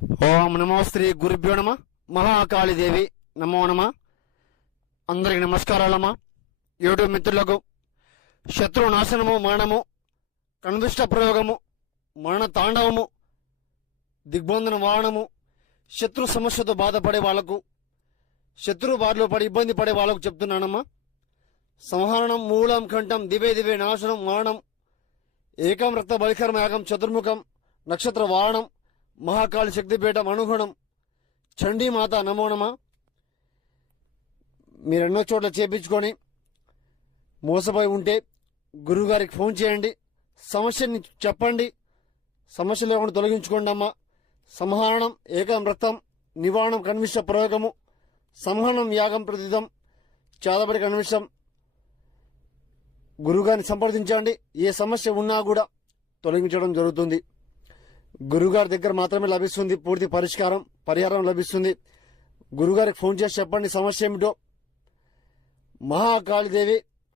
ఓం నమో శ్రీ గురుభ్యో నమ. మహాకాళీదేవి నమో నమ. అందరికి నమస్కారాలమ్మా. యూట్యూబ్ మిత్రులకు శత్రు నాశనము, మరణము, కనిష్ట ప్రయోగము, మరణ తాండవము, దిగ్బంధన వాహనము, శత్రు సమస్యతో బాధపడే వాళ్లకు, శత్రు బారిలో పడి ఇబ్బంది పడే వాళ్లకు చెప్తున్నానమ్మా. సంహరణం, మూలం, కంఠం, దివే దివే నాశనం, మరణం, ఏకం రక్త బలికర్మ యాగం, చతుర్ముఖం, నక్షత్ర వాహనం, మహాకాళి శక్తిపీఠం, అనుగుణం, చండీమాత నమో నమ. మీరు ఎన్నో చోట్ల చేపించుకొని మోసపోయి ఉంటే గురువుగారికి ఫోన్ చేయండి, సమస్యని చెప్పండి, సమస్య లేకుండా తొలగించుకోండి అమ్మా. సంహరణం, ఏకం రక్తం, నివారణం, కనిష్ట ప్రయోగము, సంహరణం, యాగం, ప్రతిదం, చాదబడి కనిష్టం. గురువుగారిని సంప్రదించండి. ఏ సమస్య ఉన్నా కూడా తొలగించడం జరుగుతుంది. గురుగారి దగ్గర మాత్రమే లభిస్తుంది పూర్తి పరిహారం లభిస్తుంది. గురుగారికి ఫోన్ చేసి చెప్పండి సమస్య ఏమిటో. మహాకాళీదేవి